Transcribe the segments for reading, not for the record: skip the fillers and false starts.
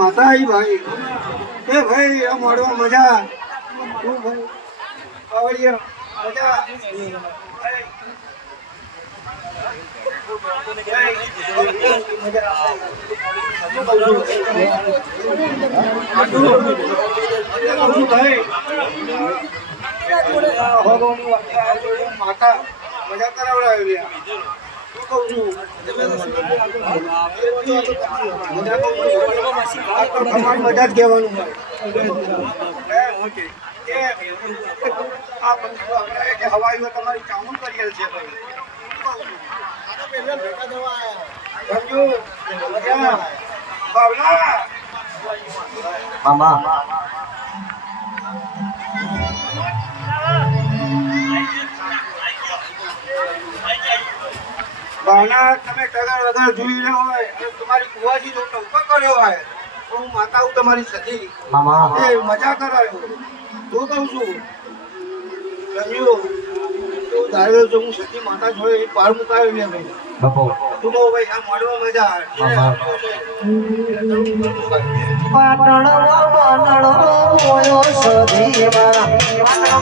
माता आई भाई ए भाई अब मोड़ो मजा तू भाई आवड़िया मजा माता मजा करावड़ा મજા જ કહેવાનું હવાઈઓ તમારી ચામું કરેલ છે ભાવના તમે ટગર વગર જોઈ રહ્યા હોય અને તમારી કુવાજી જો ટંકો કર્યો હોય તો હું માતા હું તમારી સખી એ મજા કરાયો તો કહું છું રમ્યો તો ધાર્યો જો હું સખી માતા જોડે એ પાર મુકાયો લે ભાઈ બાપો તું કહો ભાઈ આ મળવા મજા પાટણમાં પાનડો મોયો સધીમાં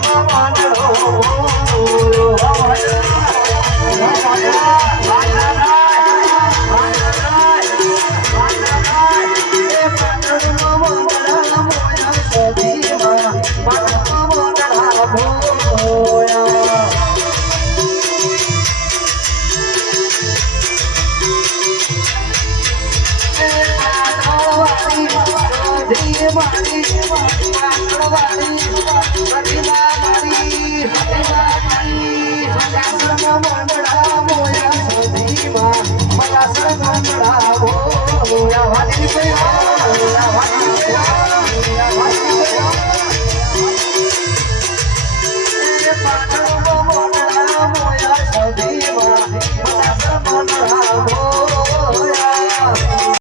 Hãy subscribe cho kênh Ghiền Mì Gõ để không bỏ lỡ những video hấp dẫn.